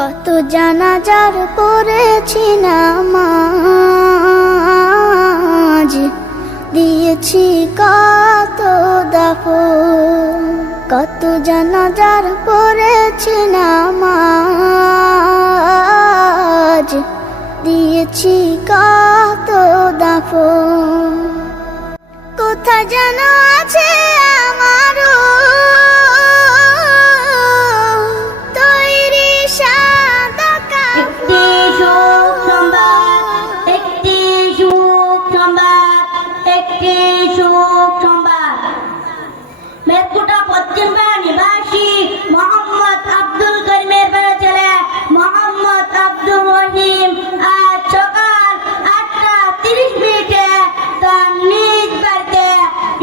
কত জানা যার পড়েছি নামাজ। দিয়েছি কত দাপ কত জানাজার পড়েছি নামাজ। দিয়েছি কত দাপ কোথা জানা আছে আমার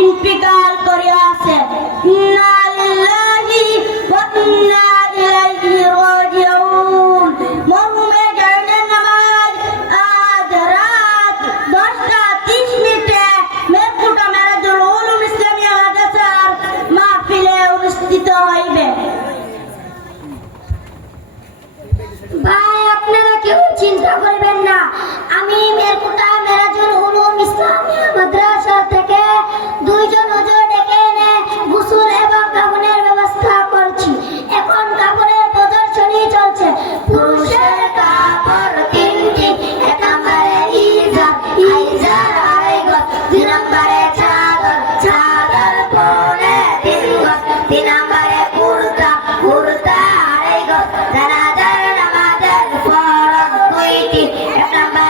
ইন্তিকাল করে আছে ইন্না লিল্লাহি ওয়া ইন্না Bye.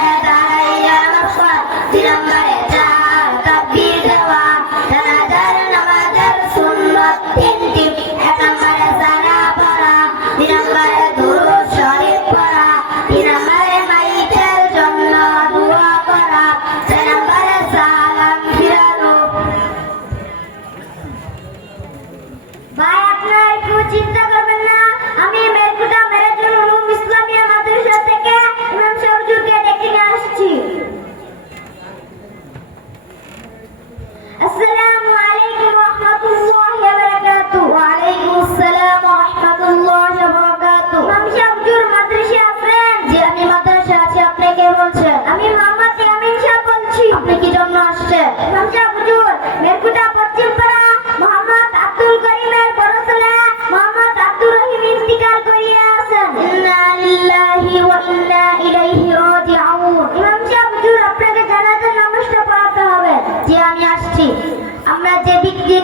আমরা যে ব্যক্তির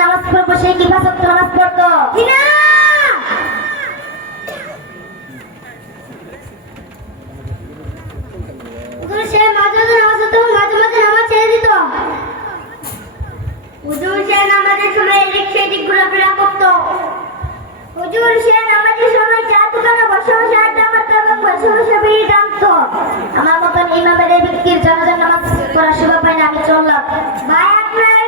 নামাজ পড়ব সেই কি ভাষা নামাজ পড়তো? বিদ্রোহ পীড়া করত। হুজুর, সে নামাজের সময় চা দোকানে বসে বসে আড্ডা মারত এবং বসে বসে বিড়ি টানত আমার মতন ইমামের এই ব্যক্তির জনজন নামাজ পড়ার সুযোগ পায় না, আমি চললাম। ভাই, আপনার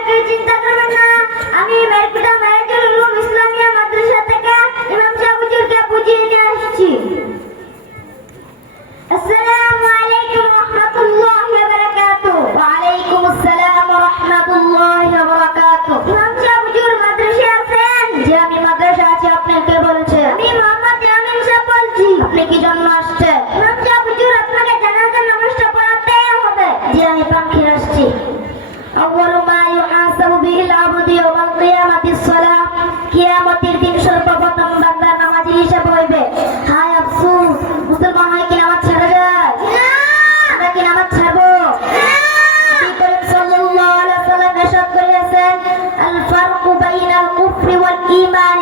Bye.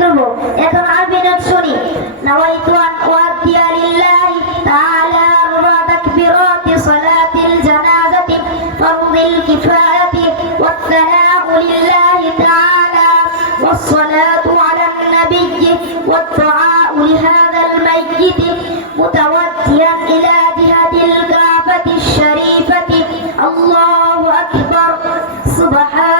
নিয়ত করবো এখন আমি নিয়ত শুনি নাওয়াইতু আন উআদ্দিয়া লিল্লাহি তাআলা রুবা তাকবীরাতি সালাতিল জানাজাতি ফারদিল কিফায়াতি والثناء لله تعالى والصلاة على النبي والدعاء لهذا الميت متوجها إلى جهة الكعبة الشريفة الله أكبر سبحانك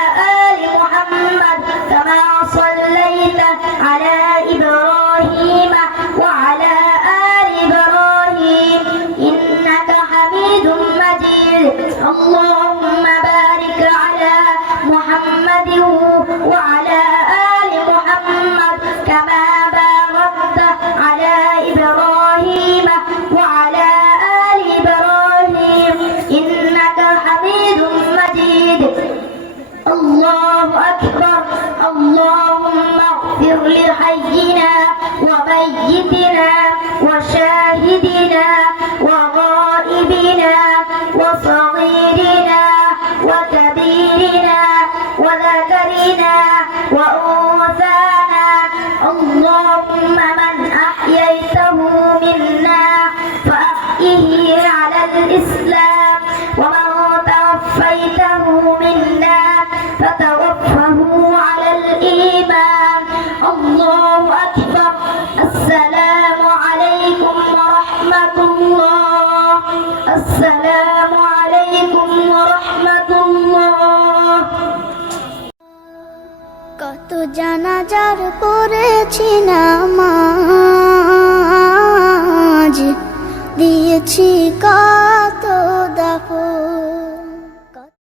واغفر لحينا وميتنا وشاهدنا وغيرنا জানাজার পড়েছি নামাজ। দিয়েছি দাফন